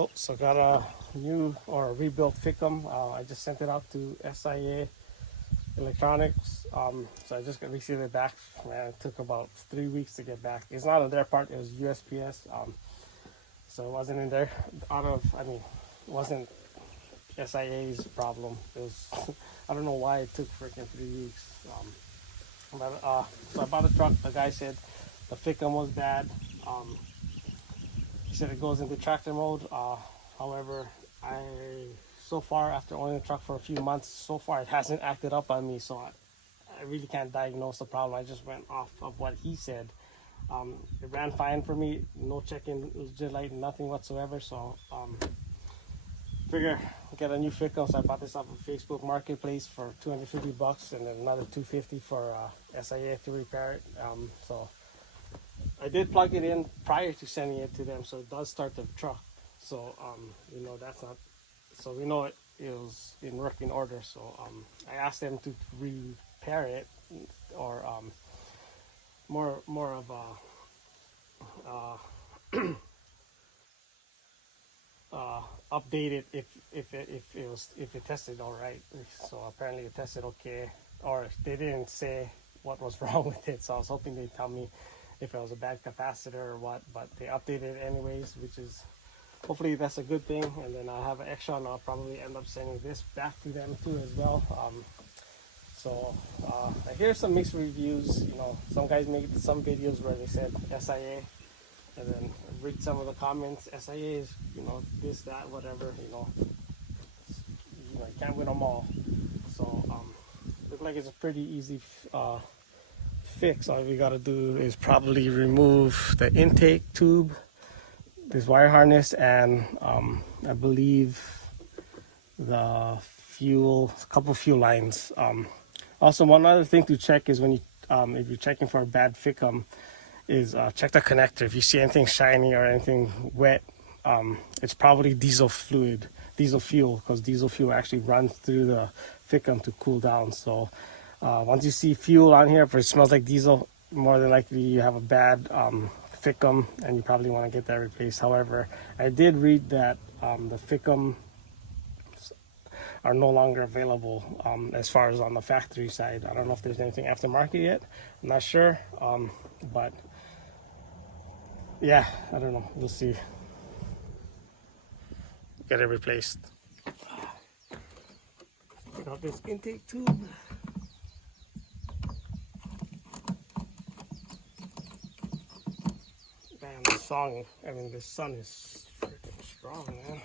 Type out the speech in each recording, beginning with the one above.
Oh, so got a new or rebuilt Ficum. I just sent it out to SIA Electronics. So I just received it back. Man, it took about 3 weeks to get back. It's not on their part. It was USPS. So it wasn't in there. It wasn't SIA's problem. It was. I don't know why it took freaking 3 weeks. So I bought a truck. The guy said the Ficum was bad. He said it goes into tractor mode. However, so far after owning the truck for a few months, so far it hasn't acted up on me. So I really can't diagnose the problem. I just went off of what he said. It ran fine for me. No check-in, just like nothing whatsoever. So figure get a new Ficum. So I bought this off of Facebook Marketplace for $250, and then another $250 for SIA to repair it. So I did plug it in prior to sending it to them, so it does start the truck. So that's not. So we know it was in working order. So I asked them to repair it, or more of a update it if it tested all right. So apparently it tested okay, or they didn't say what was wrong with it. So I was hoping they'd tell me if it was a bad capacitor or what, but they updated it anyways, which is hopefully that's a good thing. And then I'll have an extra, and I'll probably end up sending this back to them too as well. I hear some mixed reviews. Some guys make some videos where they said SIA, and then read some of the comments. SIA is this, that, whatever. You can't win them all. So looks like it's a pretty easy fix. All we got to do is probably remove the intake tube, this wire harness, and I believe the couple fuel lines. Also, one other thing to check is when you if you're checking for a bad Ficum, is check the connector. If you see anything shiny or anything wet, it's probably diesel fuel, because diesel fuel actually runs through the Ficum to cool down. So once you see fuel on here, if it smells like diesel, more than likely you have a bad Ficum, and you probably want to get that replaced. However, I did read that the Ficum are no longer available as far as on the factory side. I don't know if there's anything aftermarket yet. I'm not sure, but yeah, I don't know. We'll see. Get it replaced. Got this intake tube. Man, the sun is freaking strong, man.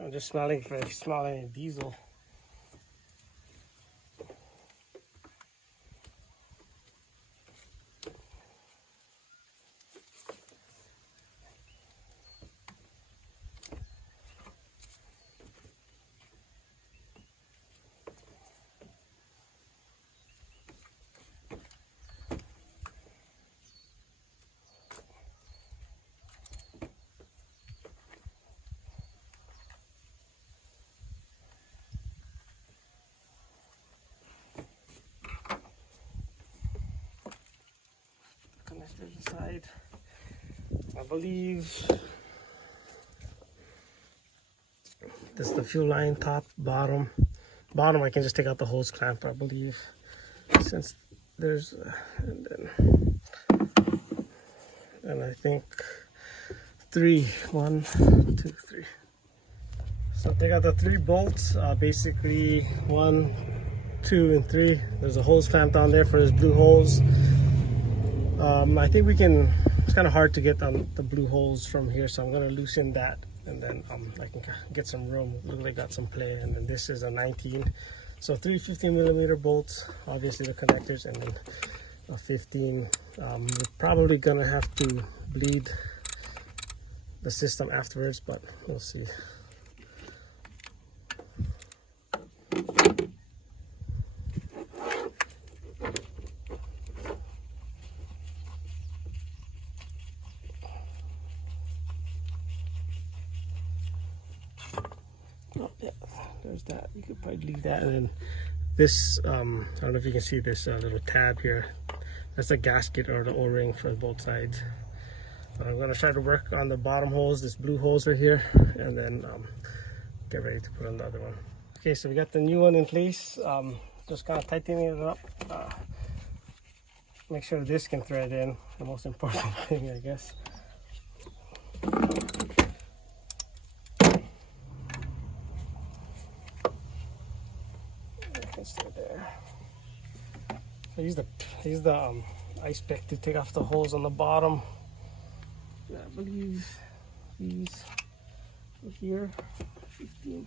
I'm just smelling diesel. Connector to the side. I believe This is the fuel line, top, bottom. Bottom, I can just take out the hose clamp, I believe, since there's, and I think 3, 1, 2, 3. So take out the 3 bolts, basically 1, 2, and 3. There's a hose clamp down there for his blue hose. I think we can, it's kind of hard to get on the blue hose from here, so I'm going to loosen that, and then I can get some room. Look like I got some play. And then this is a 19, so 3 15mm bolts, obviously the connectors, and then a 15. We're probably going to have to bleed the system afterwards, but we'll see. Oh yeah, there's that. You could probably leave that, and then this, I don't know if you can see this little tab here. That's the gasket or the O-ring for both sides. I'm going to try to work on the bottom hose, this blue hose right here, and then get ready to put on the other one. Okay, so we got the new one in place. Just kind of tightening it up. Make sure this can thread in, the most important thing, I guess. It can stay there. I use the ice pick to take off the holes on the bottom. I believe these here, 15.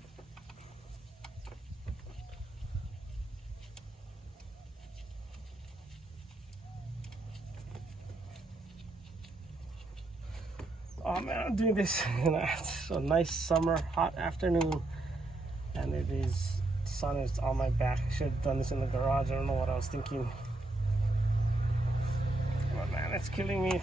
Oh man, I'm doing this in a nice summer, hot afternoon, and the sun is on my back. I should have done this in the garage. I don't know what I was thinking. Oh man, it's killing me.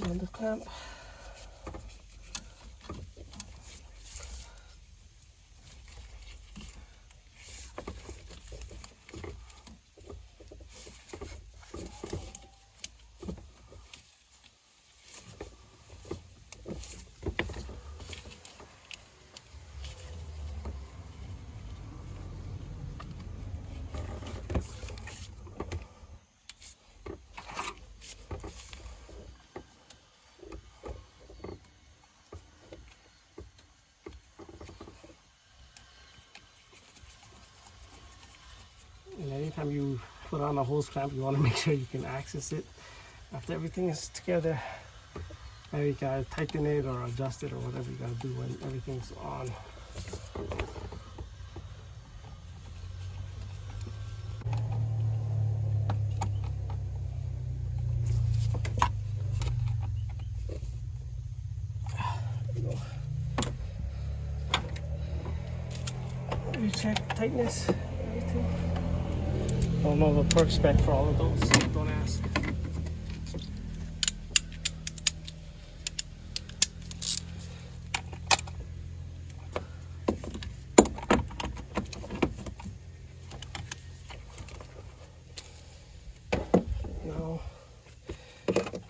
On the clamp. And anytime you put on a hose clamp, you want to make sure you can access it. After everything is together, now you gotta tighten it or adjust it or whatever you gotta do when everything's on. Recheck tightness, everything. I don't know the torque spec for all of those, so don't ask. Now,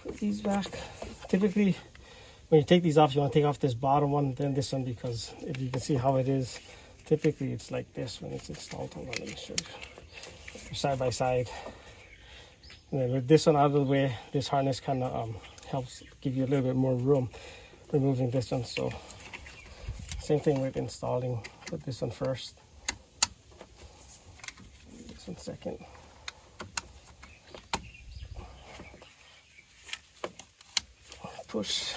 put these back. Typically, when you take these off, you want to take off this bottom one, then this one, because if you can see how it is, typically it's like this when it's installed. Hold on, let me show you. Side by side, and then with this one out of the way, this harness kind of helps give you a little bit more room removing this one. So same thing with installing. Put this one first, this one second. Push.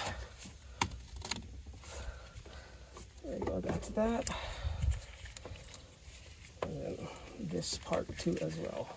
There you go, that's that. And then this part too as well.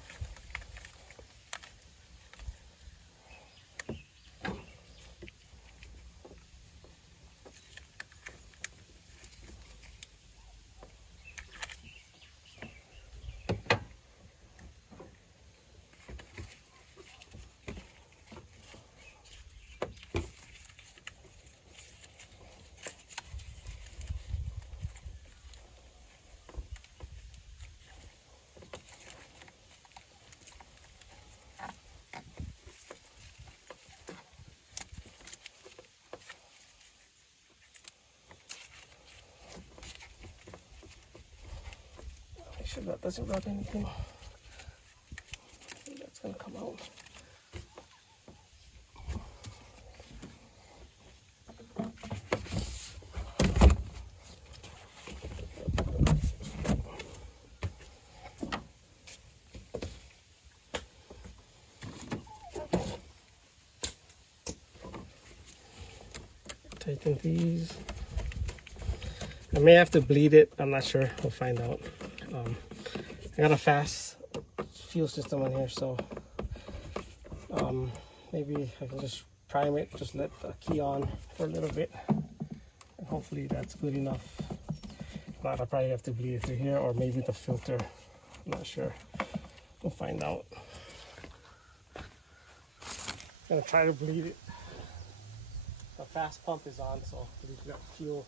sure that doesn't rub anything. That's gonna come out. Tighten these. I may have to bleed it. I'm not sure. We'll find out. I got a fast fuel system on here, so maybe I can just prime it, just let the key on for a little bit, and hopefully that's good enough. If not, I'll probably have to bleed it through here, or maybe the filter. I'm not sure. We'll find out. Gonna try to bleed it. The fast pump is on, so we've got fuel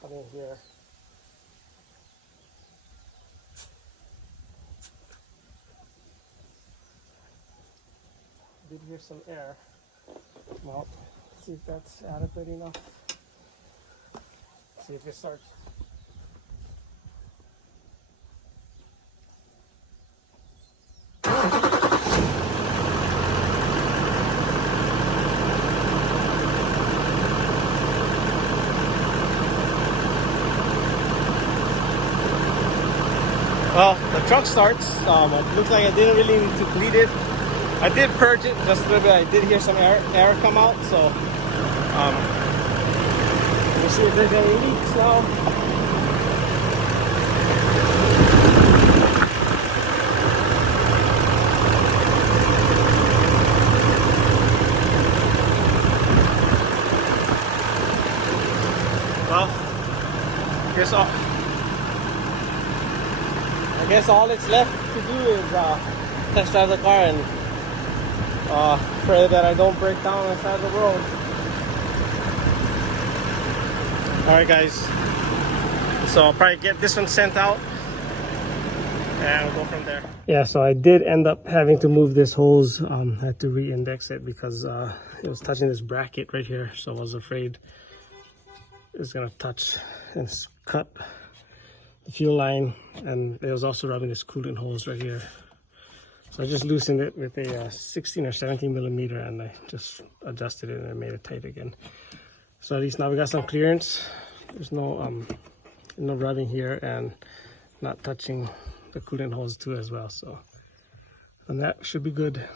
coming here. Did hear some air. Well, see if that's adequate enough. See if it starts. Well, the truck starts. It looks like I didn't really need to bleed it. I did purge it just a little bit. I did hear some air come out, so we'll see if there's any leaks now. Well, I guess all it's left to do is test drive the car and pray that I don't break down on the side of the road. Alright guys, so I'll probably get this one sent out and we'll go from there. Yeah, so I did end up having to move this hose. I had to re-index it because it was touching this bracket right here, so I was afraid it's gonna touch and cut the fuel line, and it was also rubbing this coolant hose right here. So I just loosened it with a 16 or 17 millimeter, and I just adjusted it and I made it tight again. So at least now we got some clearance. There's no rubbing here and not touching the coolant hose too as well. So and that should be good.